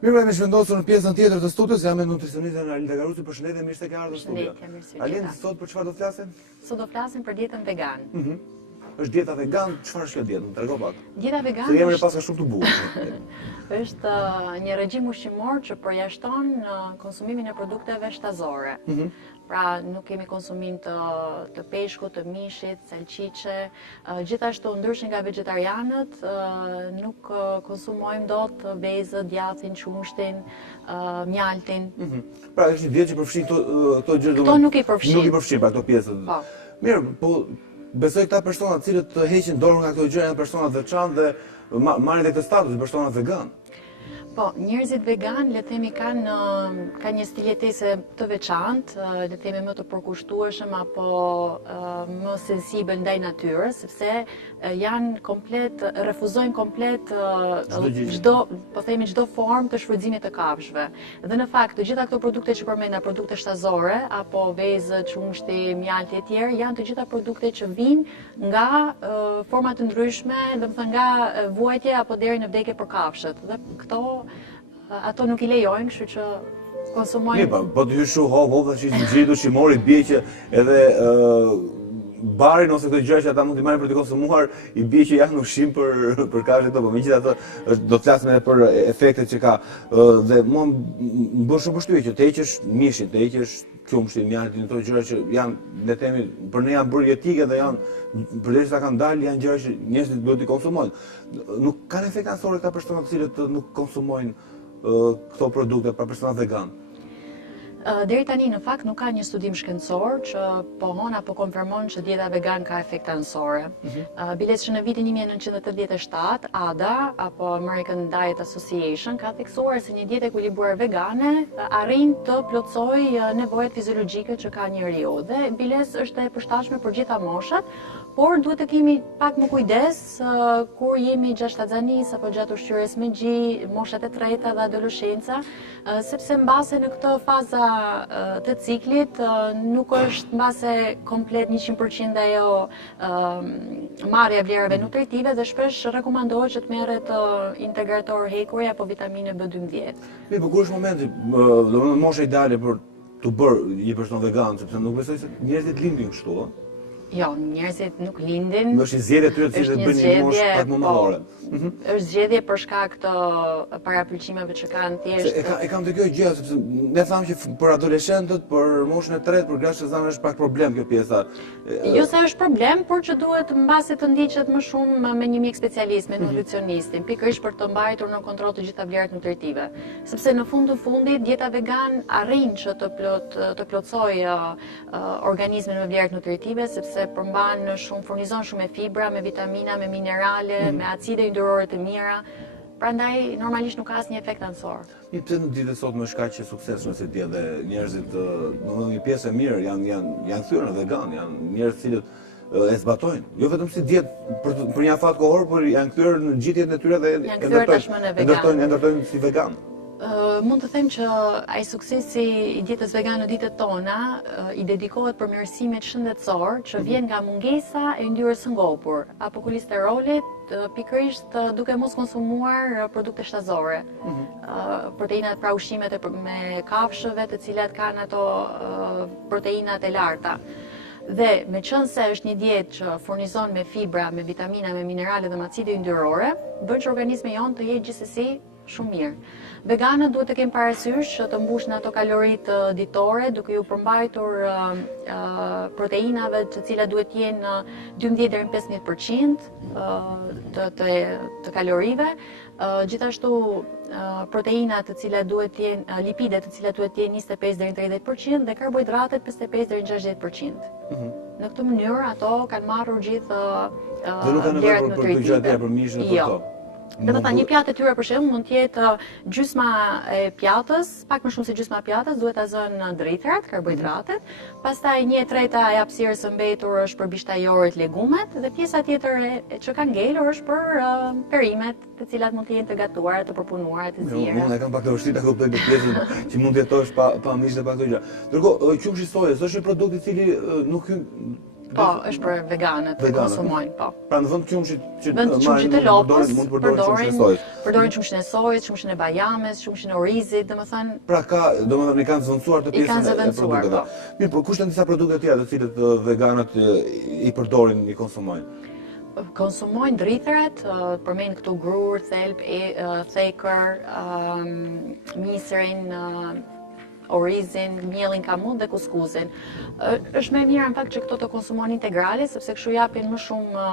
Mirë, pra, me shvendosur në pjesën tjetër të studios, jam me nutricionistën Alin Garusi, përshëndetje, mirë se ke ardhur në studio. Alin, sot për çfarë do flasim? Sot do flasim për dietën vegan. Është dieta vegan, çfarë është kjo dietë? Më trego pak. Dieta vegan se jemi pas ka shumë të bukur. Është një regjim ushqimor që përjashton konsumimin e produkteve shtazore. Pra nuk kemi konsumim të peshkut, të mishit, salcice. Gjithashtu ndryshe nga vegetarianët, nuk konsumojmë dot vezë, djathtin, qumshtin, mjaltin. Pra është një dietë që përfshin këto gjë. Këto nuk i përfshin. Nuk i përfshin pra këto pjesë. Po. Mirë, po besoj këta persona të cilët heqin dorë nga këto gjëra janë persona të veçantë dhe marrin edhe këtë status persona vegan. Po, njerëzit vegan, le themi, kanë një stil jetese të veçantë, le themi më të përkushtueshëm apo më sensibël ndaj natyrës, sepse janë komplet, refuzojnë komplet çdo formë të shfrytëzimit të kafshëve. Dhe në fakt, të gjitha këto produkte që përmenda, produkte shtazore apo vezë, qumshti, mjalti e tjerë, janë të gjitha produkte që vijnë nga forma të ndryshme, domethënë nga vuajtje apo deri në vdekje për kafshët. Dhe këto ato nuk i lejojnë, kështu që konsumojnë. Mirë, po të hyshu hov, që në gjithë ushqimor i bie që edhe barin ose këto gjëra që ata mund t'i marrin për të konsumuar, i bie që janë ushqim për kafshët këto, por megjithatë do të flasim edhe për efektet që ka. Dhe mua më bën shumë përshtypje që të heqësh mishin, të heqësh qumshtin, mjaltin, ato gjëra që janë, le të themi, për ne janë bërë jetike dhe janë përderisa kanë dalë, janë gjëra që njerëzit duhet t'i konsumojnë. Nuk kanë efekt anësor këta persona të cilët nuk konsumojnë këto produkte për persona vegan? Deri tani në fakt nuk ka një studim shkencor që pohon apo konfirmon që dieta vegan ka efekte anësore. Biles që në vitin 1987, ADA apo American Diet Association ka theksuar se një dietë ekuilibruar vegane arrin të plotësojë nevojat fiziologjike që ka njeriu dhe biles është e përshtatshme për gjitha moshat, por duhet të kemi pak më kujdes kur jemi gjatë shtatzanis apo gjatë ushqyerjes me gji, moshat e treta dhe adoleshenca, sepse mbase në këtë faza të ciklit nuk është mbase komplet 100% ajo marrja e vlerave nutritive dhe shpesh rekomandohet që të merret integrator hekurje apo vitamine B12. Mirë, por kur është momenti, domethënë mosha ideale për të bërë një person vegan, sepse nuk besoj se njerëzit lindin kështu, Jo, njerëzit nuk lindin. Është një zgjedhje tyre të cilët bëjnë një moshë pak më madhore. Është zgjedhje për shkak të parapëlqimeve që kanë thjesht. E kam të kjo gjë, sepse ne thamë që për adoleshentët, për moshën e tretë, për gratë që zanë është pak problem kjo pjesa. Jo se është problem, por që duhet mbasi të ndiqet më shumë me një mjek specialist, me nutricionistin, pikërisht për të mbajtur në kontroll të gjitha vlerat nutritive. Sepse në fund të fundit dieta vegan arrin që të plotësojë organizmin me vlerat nutritive, sepse përmban furnizon shumë me fibra, me vitamina, me minerale, me acide yndyrore të mira. Prandaj normalisht nuk ka asnjë efekt anësor. Pse në ditët sot më shkaq që suksesshme si dia dhe njerëzit, domethënë një pjesë e mirë janë thyer në vegan, janë njerëz të cilët e zbatojnë. Jo vetëm si dietë për një afat kohor, por janë kthyer në gjithjetën e tyre dhe ndërtojnë si vegan. Mund të them që ai suksesi i dietës vegane në ditët tona i dedikohet përmirësimit shëndetësor që vjen nga mungesa e yndyrës së ngopur apo kolesterolit, pikërisht duke mos konsumuar produkte shtazore. Proteinat pra ushqimet me kafshëve të cilat kanë ato proteinat e larta. Dhe me qënë se është një dietë që furnizon me fibra, me vitamina, me minerale dhe me acide yndyrore, bën që organizmi jonë të jetë gjithsesi shumë mirë. Veganët duhet të kemë parasysh që të mbushin ato kaloritë ditore duke ju përmbajtur proteinave të cilat duhet të jenë 12 deri në 15% të kalorive, gjithashtu proteinat të cilat duhet të jenë lipidet të cilat duhet të jenë 25 deri në 30% dhe karbohidratet 55 deri në 60%. Në këtë mënyrë ato kanë marrur gjithë vlerat nutritive. Për mishin e këto. Dhe të një pjatë e tyre për shembull mund të jetë gjysma e pjatës, pak më shumë se gjysma e pjatës duhet ta zënë drithërat, karbohidratet, pastaj 1/3 e hapësirës së mbetur është për bishtajorit, legumet dhe pjesa tjetër që ka ngelur është për perimet, të cilat mund të jenë të gatuara, të përpunuara, të ziera. Unë kam pak të vështirë ta kuptoj këtë pjesën që mund të jetosh pa mish dhe pa këto gjëra. Ndërkohë, qumshi sojës është një produkt i cili nuk hyn Po, është për veganët, konsumojnë, po. Pra në vend qumshit që Vend qumshit të lopës, mund të përdorin qumshin e sojës. përdorin qumshin e sojës, qumshin e bajames, qumshin e orizit, domethënë Pra domethënë i kanë zvendësuar të pjesën e produkteve. Mirë, por kush janë disa produkte të tjera të cilët veganët i përdorin, i konsumojnë? Konsumojnë drithërat, përmend këtu grur, thelb, thekër, misrin, orizin, mielin kamut dhe kuskuzin. Është më mirë në fakt që këto të konsumojnë integrale, sepse kështu japin më shumë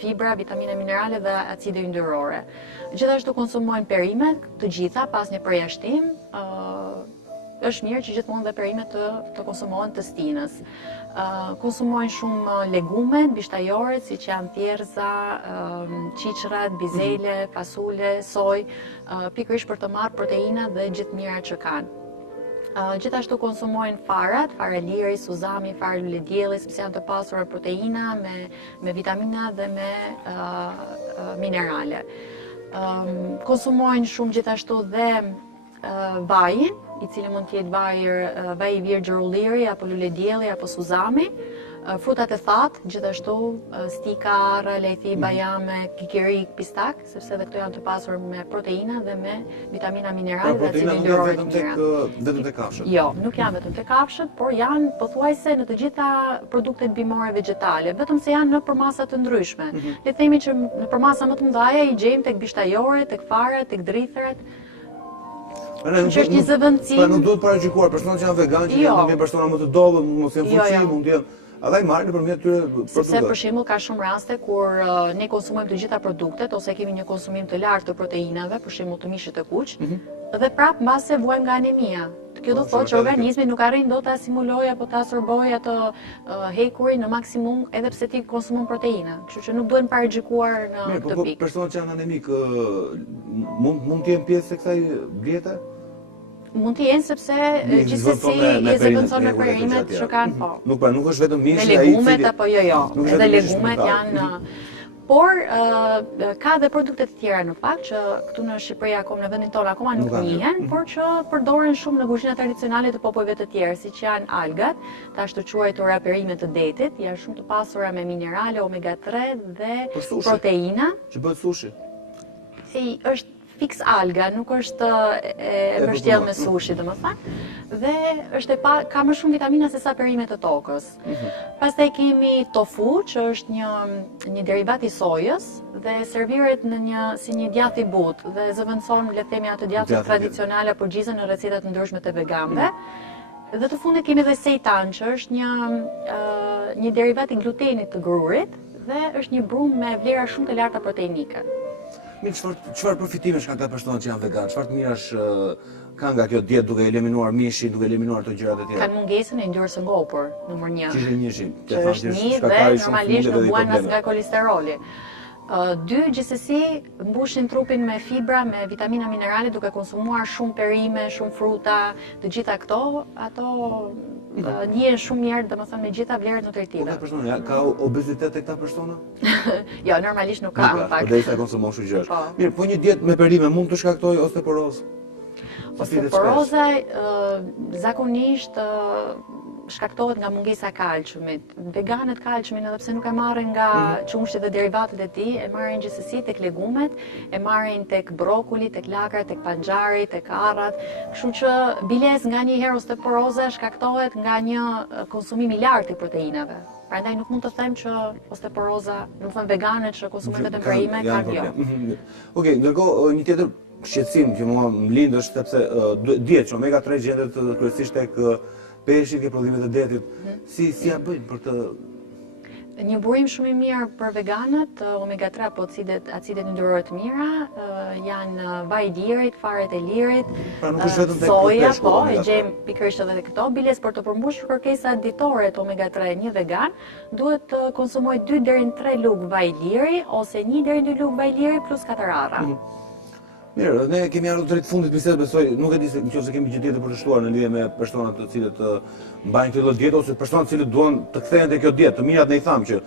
fibra, vitamina, minerale dhe acide yndyrore. Gjithashtu konsumojnë perimet, të gjitha pas një përjashtim. Është mirë që gjithmonë dhe perimet të konsumohen të stinës. Konsumojnë shumë legume, bishtajore, siç janë thjerrza, qiqrat, bizele, fasule, soj, pikërisht për të marrë proteina dhe gjithë mirat që kanë. Gjithashtu konsumojnë farat, fare liri, suzami, fare lule dielli, sepse janë të pasura proteina me vitamina dhe me minerale. Konsumojnë shumë gjithashtu dhe vajin, i cili mund të jetë vaj i virgjër ulliri, apo lule dielli, apo suzami. Frutat e thatë, gjithashtu stika, arra, lejthi, bajame, kikirik, pistak, sepse edhe këto janë të pasur me proteina dhe me vitamina, minerale dhe acide yndyrore të mira. Vetëm te kafshët. Jo, nuk janë vetëm te kafshët, por janë pothuajse në të gjitha produktet bimore vegetale, vetëm se janë në përmasa të ndryshme. Le të themi që në përmasa më të mëdha i gjejmë tek bishtajore, tek farat, tek drithërat. Që është një zëvendësim. Pra nuk duhet paraqykuar personat që janë vegan, që janë një persona më të dobët, mos janë fuqi, mund të jenë. Ata i marrin nëpërmjet tyre produkte. Sepse për shembull ka shumë raste kur ne konsumojmë të gjitha produktet ose kemi një konsumim të lartë të proteinave, për shembull të mishit të kuq, dhe prap mbase vuajmë nga anemia. Kjo do thotë që organizmi nuk arrin dot ta asimulojë apo ta absorbojë atë hekurin në maksimum edhe pse ti konsumon proteina. Kështu që nuk duhen paraqykuar në këtë pikë. Personat që janë anemik mund të jenë pjesë e kësaj diete? Mund të jenë sepse gjithsesi i zëvendëson me perimet që kanë, po. Nuk është vetëm mishi ai. Legumet apo jo. Edhe legumet janë. Por ka dhe produkte të tjera në fakt që këtu në Shqipëri akoma në vendin tonë akoma nuk njihen, por që përdoren shumë në kuzhina tradicionale të popujve të tjerë, siç janë algat, tash të quajtura perimet të detit, janë shumë të pasura me minerale, omega 3 dhe proteina. Që bëhet sushi. Është fix alga, nuk është e mbështjellë me sushi, domethënë, dhe ka më shumë vitamina se sa perimet të tokës. Pastaj kemi tofu, që është një derivat i sojës dhe serviret si një djath i butë dhe zëvendëson, le të themi, atë djathën tradicionale apo gjizën në recetat të ndryshme të veganëve. Dhe të fundit kemi dhe seitan, që është një derivat i glutenit të grurit dhe është një brumë me vlera shumë të larta proteinike. Çfarë përfitimesh kanë ata personat që janë vegan? Çfarë të mirash kanë nga kjo dietë duke eliminuar mishin, duke eliminuar të gjërat e tjera? Kanë mungesën e yndyrës së ngopur, numër 1. Që është njëshi. Që është një dhe normalisht nuk buan as nga kolesteroli. 2, gjithsesi mbushin trupin me fibra, me vitamina, minerale, duke konsumuar shumë perime, shumë fruta, të gjitha këto, ato njihen shumë mirë, domethënë me gjitha vlerat nutritive. Ka obezitet tek këta persona? Jo, normalisht nuk ka, në fakt. Përderisa konsumon kështu gjëra. Mirë, po një dietë me perime mund të shkaktojë osteoporozë? Osteoporoza zakonisht shkaktohet nga mungesa e kalciumit. Veganët kalciumin, edhe pse nuk e marrin nga qumshti dhe derivatet e tij, e marrin gjithsesi tek legumet, e marrin tek brokuli, tek lagrat, tek panxari, tek arrat. Kështu që biles nganjëherë osteoporoza shkaktohet nga një konsumim i lartë i proteinave. Prandaj nuk mund të them që osteoporoza, do të them veganët që konsumojnë vetëm perime kanë jo. Okej, ndërkohë një tjetër shqetësim që mua më lind është sepse dihet që omega 3 gjendet kryesisht tek peshqit, ke prodhimet e detit. Si ja bëjnë për të... Një burim shumë i mirë për veganët, omega 3 apo acidet yndyrore të mira, janë vaj i lirit, faret e lirit, soja, po, e gjejmë pikërisht edhe këto. Biles për të përmbushur kërkesat ditore të omega 3 një vegan, duhet të konsumojë 2 deri në 3 lugë vaj liri ose 1 deri në 2 lugë vaj liri plus 4 arra. Mirë, ne kemi ardhur drejt fundit bisedës, besoj, nuk e di nëse kemi gjë tjetër për të shtuar në lidhje me personat të cilët mbajnë këtë lloj diete ose personat të cilët duan të kthehen te kjo dietë. Të mirat ne i tham që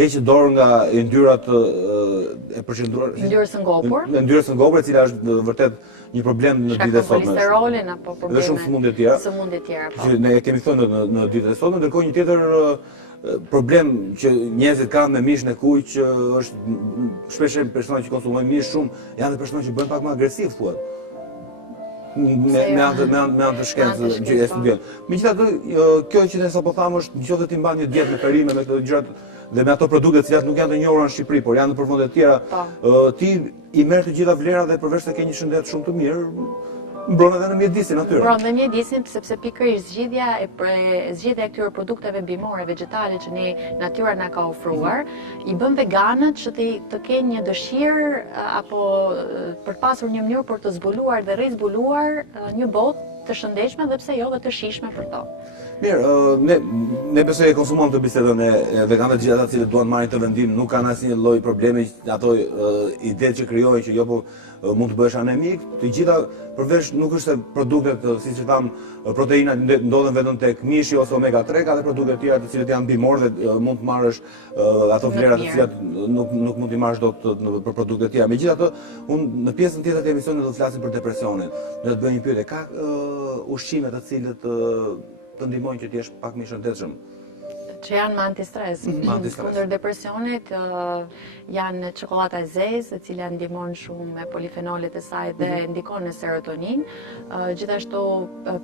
heqin dorë nga yndyrat e përqendruar. Yndyrës së ngopur. Yndyrës së ngopur, e cila është vërtet një problem në ditët e sotme. Kolesterolin apo probleme. Dhe shumë sëmundje tjera. Sëmundje tjera, po. Që ne kemi thënë në ditët e sotme, ndërkohë një tjetër problem që njerëzit kanë me mishin e kuq që është shpesh persona që konsumojnë mish shumë, janë dhe persona që bëhen pak më agresiv thuhet. Me anë të shkencës që e studion. Megjithatë, kjo që ne sapo thamë është nëse ti mban një dietë me perime me këto gjërat dhe me ato produkte të cilat nuk janë të njohura në Shqipëri, por janë në përfundet e tjera, ti i merr të gjitha vlerat dhe përveç se ke një shëndet shumë të mirë, mbron edhe në mjedisin atyre. Mbron në mjedisin sepse pikërisht zgjidhja e këtyre produkteve bimore, vegetale që natyra na ka ofruar, i bën veganët që të kenë një dëshirë apo për të pasur një mënyrë për të zbuluar dhe rizbuluar një botë të shëndetshme dhe pse jo dhe të shijshme për to. Mirë, ne besoj e konsumon të bisedën e veganëve të gjithë ata që duan marrin të vendim, nuk kanë asnjë lloj problemi ato idetë që krijojnë që jo po mund të bëhesh anemik, të gjitha përveç nuk është se produktet, siç e tham, proteinat ndodhen vetëm tek mishi ose omega 3, ka dhe produkte të tjera të cilët janë bimor dhe mund të marrësh ato vlera të cilat nuk mund t'i marrësh dot për produkte të tjera. Megjithatë, unë në pjesën tjetër të emisionit do të flasim për depresionin. Ne do të bëjmë një pyetje, ka ushqime të cilët të ndihmojnë që ti jesh pak më i shëndetshëm? Që janë me antistres. Kundër depresionit janë çokolata e zezë, e cila ndihmon shumë me polifenolet e saj dhe ndikon në serotonin. Gjithashtu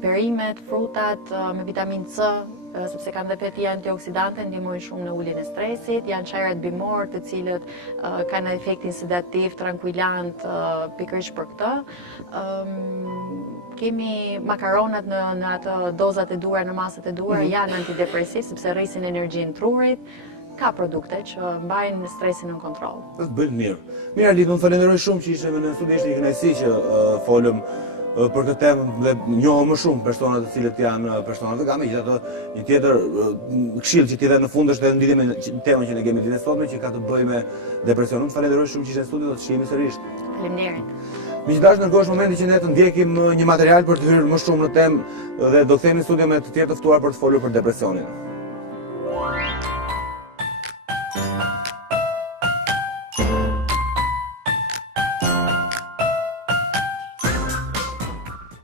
perimet, frutat me vitamin C, sepse kanë dhe feti antioksidante, ndihmojnë shumë në uljen e stresit, janë çajrat bimor, të cilët kanë efektin sedativ, tranquilant, pikërisht për këtë. Kemi makaronat në ato dozat e duhura, në masat e duhura, janë antidepresiv sepse rrisin energjinë trurit. Ka produkte që mbajnë stresin në kontroll. Të bëjnë mirë. Mirë, Arlit, unë falenderoj shumë që ishe në studi, ishte një kënaqësi që folëm për këtë temë dhe njohëm më shumë personat të cilët janë personat vegane, megjithatë një tjetër këshill që ti dhe në fund është edhe në lidhje me temën që ne kemi ditën e sotme që ka të bëjë me depresionin. Unë falenderoj shumë që ishe në studi, do të shihemi sërish. Faleminderit. Miqdash, ndërkohë është momenti që ne të ndjekim një material për të hyrë më shumë në temë dhe do të themi në studio me të tjerë të ftuar për të folur për depresionin.